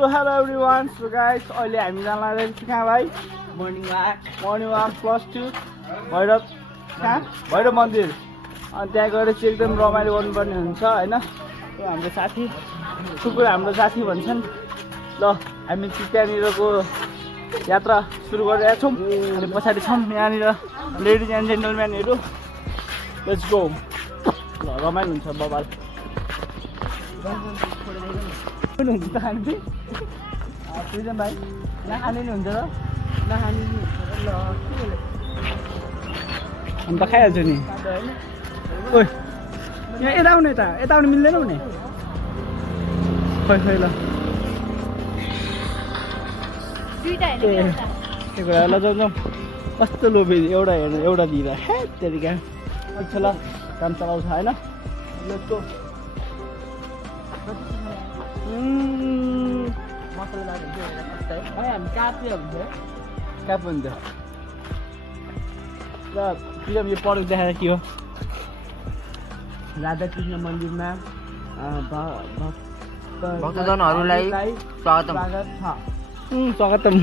So hello everyone. So guys, अहिले हामी जान लागेको छ कहाँ भाइ? मर्निङ वाक +2 भैरव कहाँ? भैरव मन्दिर। अनि त्यहाँ गएर चाहिँ एकदम रमाइलो गर्नुपर्ने हुन्छ हैन? यो हाम्रो साथी सुकुर हाम्रो साथी भन्छन्। ल हामी चाहिँ त्यहाँनिरको यात्रा सुरु गरिरहेका छौँ। अनि पछाडि छौँ यहाँनिर लेडिज एन्ड जेन्टलम्यानहरू। Let's go. ल रमाइलो हुन्छ बबाल। हुन्छ त खानु चाहिँ प्रिजन भाइ नखाने नि हुन्छ र नखाने ल अन्त खाइहाल्छु नि ओइ यहाँ यता आउनु मिल्दैन भने खै ल त्यो कुरा ल जाउँ कस्तो लोभे एउटा हेर्नु एउटा दिँदा हे त्यतिका अच्छा ल काम चलाउँछ होइन लेट्स गो मसला हामी काप्यो हुन्छ क्याप हुन्छ ल फिल्म यो पढेको देखाएर के हो राधाकृष्ण मन्दिरमा भक्तजनहरूलाई स्वागतम स्वागतम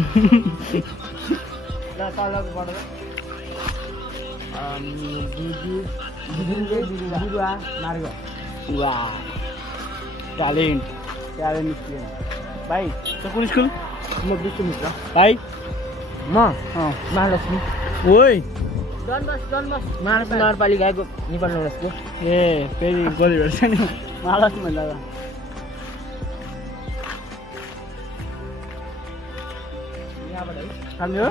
र तलबाट बिरुवा मार्ग वा ट्यालेन्ट स्टुडेन्ट भाइ त कुन स्कुल म विष्णु मित्र भाइ म महालक्ष्मी ओइ महालक्ष्मी नगरपालिकाको नेपाल नगरको ए फेरि गोली भेट्छ नि महालक्ष्मी भन्दा यहाँबाट है खाने हो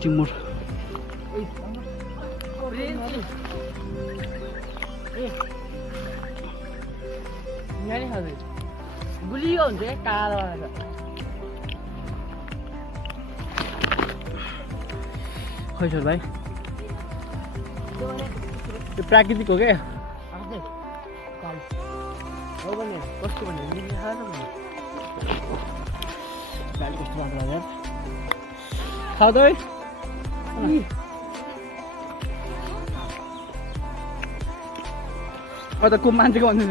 चिमुर गुलियो हुन्छ कालो खै सर भाइ त्यो प्राकृतिक हो क्या कस्तो भने गाडी कस्तो बाटो लाग्यो खाऊ त है त को मान्छेको भन्नु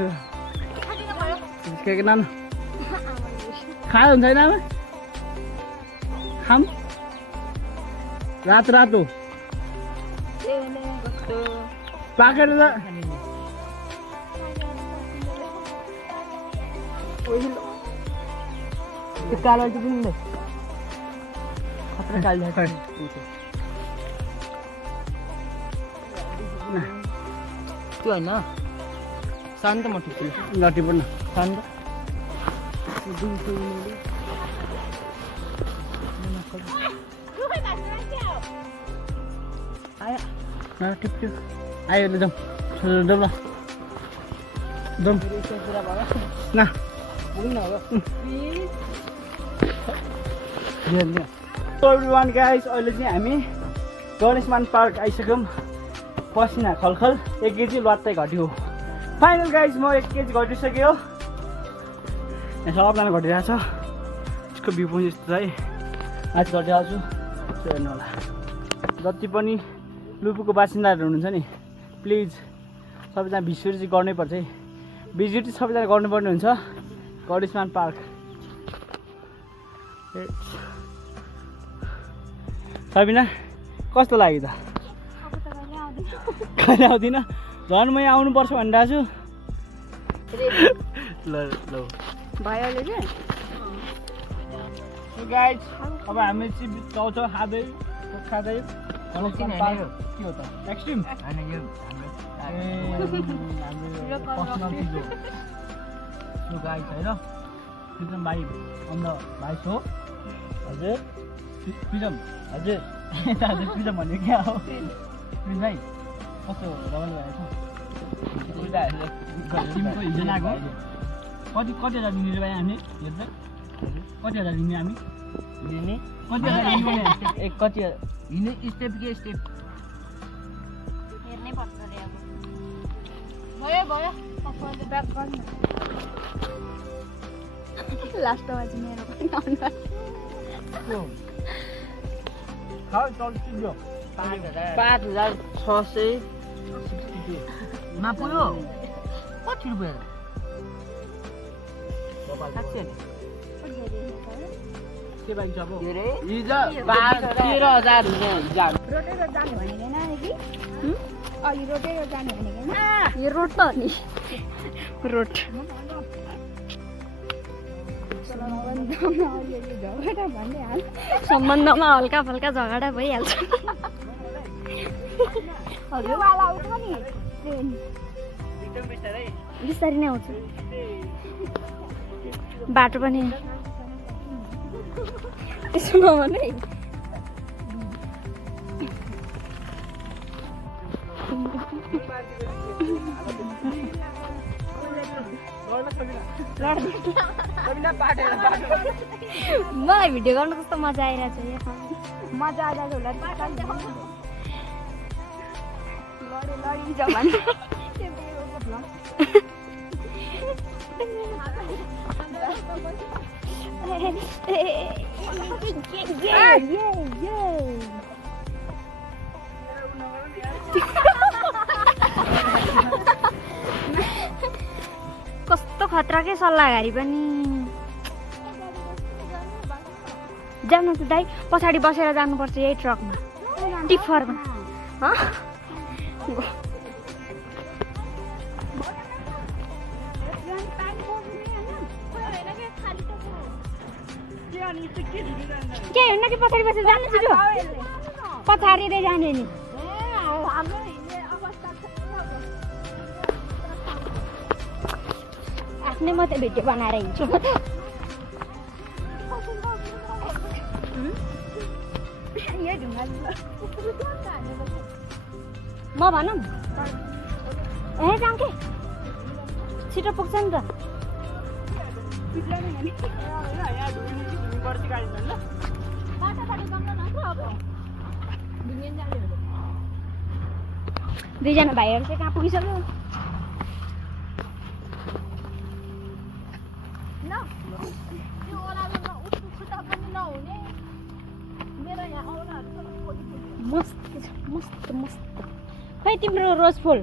के नाम खायो हुन्छ होइन आमा खाम रातो पाकेर त त्यो कालो चाहिँ पनि खतरा कालो त्यो होइन शान्त म ठिक लटी पनि शान्त टिप आयो जाउँ जाउँ ल जाउँ न एभ्रिवान गाइस अहिले चाहिँ हामी गणेशमान पार्क आइसक्यौँ पसिना खलखल 1 केजी लट्टै घट्यो फाइनल गाइस म 1 केजी घटिसक्यो सबजना घटिरहेको छ यसको भ्यू पनि यस्तो है आज घटिरहेको छु हेर्नु होला जति पनि लुपुको बासिन्दाहरू हुनुहुन्छ नि प्लिज सबैजना भिजिट चाहिँ गर्नैपर्छ है भिजिट चाहिँ सबैजना गर्नुपर्ने हुन्छ गणेशमान पार्क सबिना कस्तो लाग्यो त कहिले आउँदिनँ झन् म यहाँ आउनुपर्छ भनिरहेको छु ल भयो गाइज अब हामी चाहिँ चाउचाउ खाँदै के हो त एक्सट्रिम हाम्रो पर्सनल चिज हो त्यो गाइज होइन प्रिजम भाइ अन्त भाइ सो हजुर प्रिजम हजुर यता हजुर प्रिजम भन्यो क्या हो प्रिजम भाइ कस्तो रमाइलो भएको हिजो लाग्यो कति हजार लिने भाइ हामी हेर्दै कति हजार लिने हामी लिने कति हजार लिने कति हिँड्ने स्टेप के स्टेप हेर्नै पर्छ रे अब भयो ब्याक गर्नु लास्टमा चाहिँ मेरो पनि आउनु खाऊ चल चिन्यो 5,600 मा पुग्यो कति रुपियाँ साँच्चै नि के बाइक अब धेरै हिजो 13,000 जाम रोटेर जाने भनेको नानी कि अघि रोटेर जाने भनेको यो रोड त हो नि रोड झगडा भन्ने हाल सम्बन्धमा हल्का फल्का झगडा भइहाल्छ वाला उठ नि ट्रेन बिस्तारै नै आउँछ बाटो पनि त्यसो नभने मलाई भिडियो गर्नु कस्तो मजा आइरहेछ यहाँ मजा आइरहेछ होला लडिन्छ भने कस्तो खतराकै सल्लाहकारी पनि जानु त दाइ पछाडि बसेर जानुपर्छ यही ट्रकमा टिफरमा के हुन्न कि पछाडि बसेर जानु छिटो पछाडि जाने नि आफ्नै मात्रै भिडियो बनाएर हिँड्छु म भनौँ ए जाउँ के छिटो पुग्छ नि त दुईजना भाइहरू चाहिँ कहाँ पुगिसक्यो मस्त मस्त मस्त खै तिम्रो रोज फुल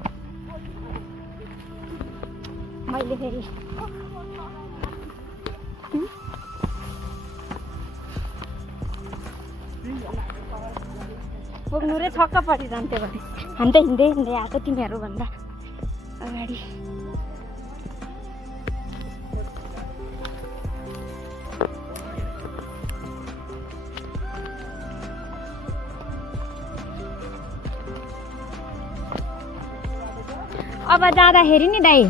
मैले फेरि पुग्नु रे छक्कपट्टि जान्थ्यो भने हामी त हिँड्दै हिँड्दै आएको तिमीहरूभन्दा अगाडि अब जाँदाखेरि नि दाइ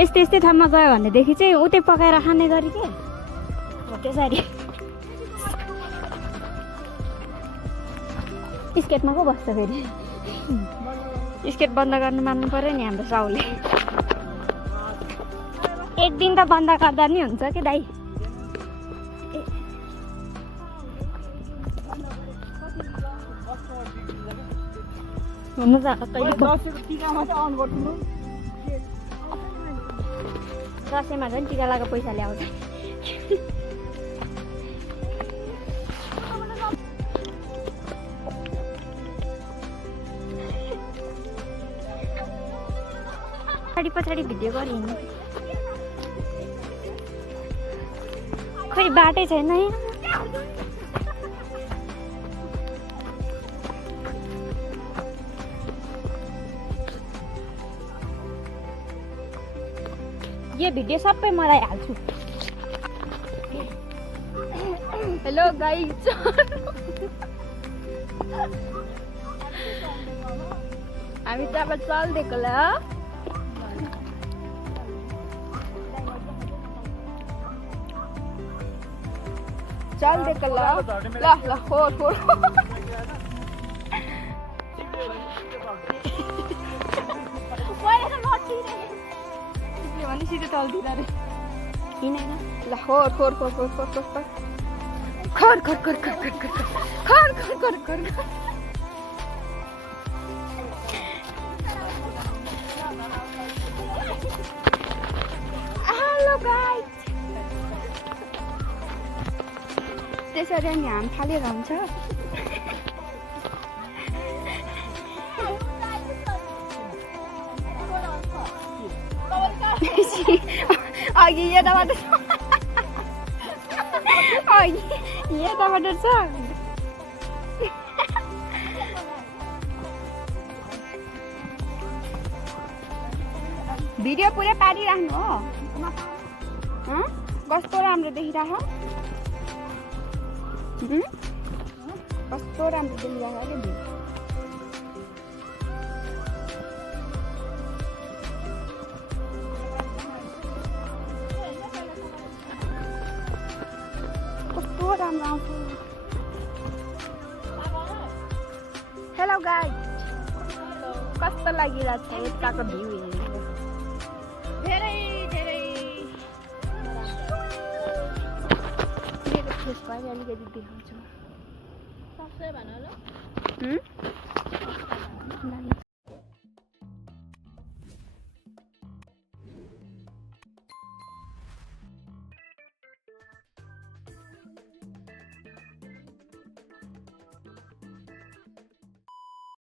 यस्तै यस्तै ठाउँमा गयो भनेदेखि चाहिँ उतै पकाएर खाने गरी के हो त्यसरी स्केटमा को बस्छ फेरि स्केट बन्द गर्नु मान्नु पर्यो नि हाम्रो साउले एक दिन त बन्द गर्दा नि हुन्छ कि दाइ हुनु त दसैँमा झन् टिका लगाएको पैसा ल्याउँछ पछाडि भिडियो गरी हिँड्नु खोइ बाटै छैन यहाँ यो भिडियो सबै मलाई हाल्छु हेलो गाइस हामी त अब चल्दिएको ल चल्दिएको ल ल ल खोर खोर भने सिधै चल्दिँदा रे किन ल खोर खोर खोर खोर खोर खोर खोर खोर खोर खोर खोर खोर खोर खोर खोर हेलो गाइस त्यसरी अनि हाम थालेर हुन्छ अघि यताबाट यहाँ टमाटर छ भिडियो पुरै पारिराख्नु हो कस्तो राम्रो देखिरह कस्तो राम्रो देखिरह के कस्तो राम्रो आउँछ हेलो गाइस कस्तो लागिरहेछ यताको भ्यू हेरेर धेरै मेरो फेस पनि अलिकति देखाउँछु